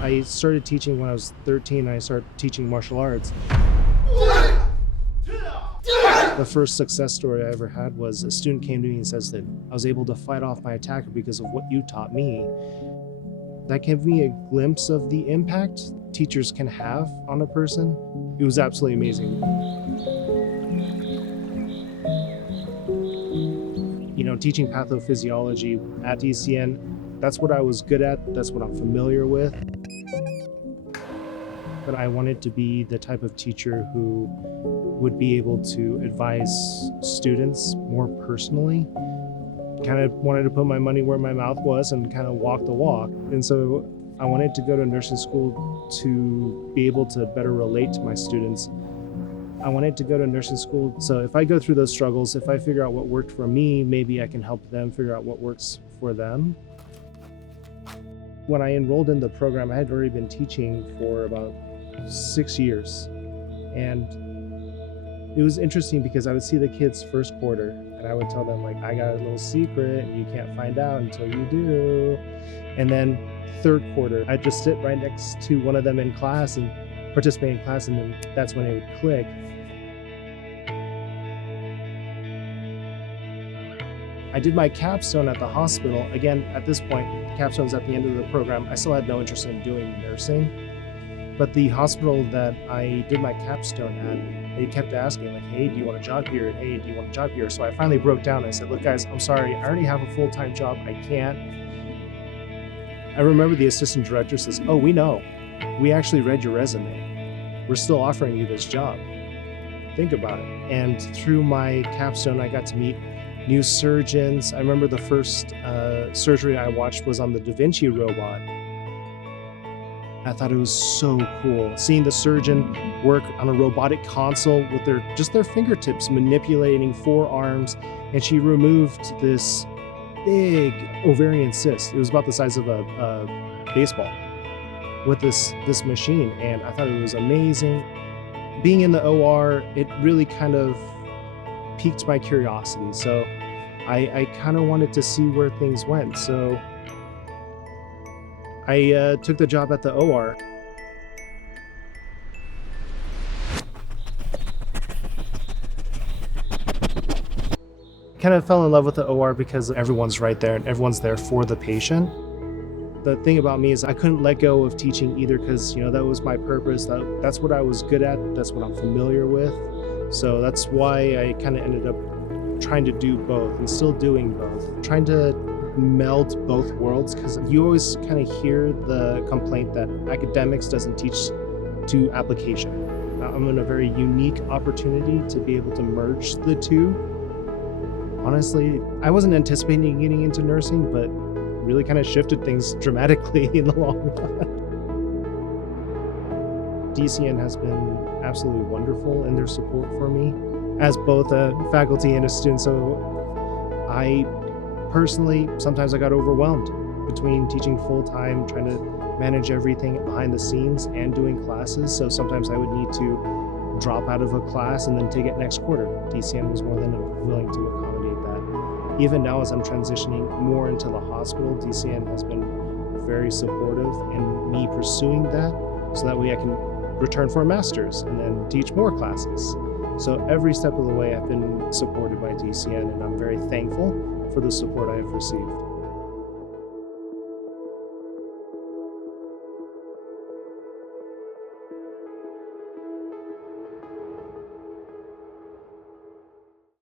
I started teaching when I was 13. I started teaching martial arts. The first success story I ever had was a student came to me and says that I was able to fight off my attacker because of what you taught me. That gave me a glimpse of the impact teachers can have on a person. It was absolutely amazing. You know, teaching pathophysiology at DCN, that's what I was good at, that's what I'm familiar with. But I wanted to be the type of teacher who would be able to advise students more personally. Kind of wanted to put my money where my mouth was and kind of walk the walk. And so I wanted to go to nursing school to be able to better relate to my students. I wanted to go to nursing school, so if I go through those struggles, if I figure out what worked for me, maybe I can help them figure out what works for them. When I enrolled in the program, I had already been teaching for about 6 years. And it was interesting because I would see the kids first quarter and I would tell them, like, I got a little secret and you can't find out until you do. And then third quarter, I'd just sit right next to one of them in class and participate in class, and then that's when it would click. I did my capstone at the hospital. Again, at this point, capstone's at the end of the program. I still had no interest in doing nursing. But the hospital that I did my capstone at, they kept asking, like, hey, do you want a job here? Hey, do you want a job here? So I finally broke down and I said, look, guys, I'm sorry. I already have a full-time job. I can't. I remember the assistant director says, oh, we know. We actually read your resume. We're still offering you this job. Think about it. And through my capstone, I got to meet new surgeons. I remember the first surgery I watched was on the Da Vinci robot. I thought it was so cool seeing the surgeon work on a robotic console with their fingertips manipulating 4 arms, and she removed this big ovarian cyst. It was about the size of a baseball with this machine, and I thought it was amazing. Being in the OR, it really kind of piqued my curiosity, so I kind of wanted to see where things went. So I took the job at the OR. Kind of fell in love with the OR because everyone's right there and everyone's there for the patient. The thing about me is I couldn't let go of teaching either because, you know, that was my purpose. That's what I was good at. That's what I'm familiar with. So that's why I kind of ended up trying to do both and still doing both. Trying to meld both worlds, because you always kind of hear the complaint that academics doesn't teach to application. I'm in a very unique opportunity to be able to merge the two. Honestly, I wasn't anticipating getting into nursing, but really kind of shifted things dramatically in the long run. DCN has been absolutely wonderful in their support for me as both a faculty and a student. So I personally, sometimes I got overwhelmed between teaching full-time, trying to manage everything behind the scenes and doing classes. So sometimes I would need to drop out of a class and then take it next quarter. DCN was more than willing to accommodate that. Even now, as I'm transitioning more into the hospital, DCN has been very supportive in me pursuing that, so that way I can return for a master's and then teach more classes. So every step of the way I've been supported by DCN, and I'm very thankful for the support I have received.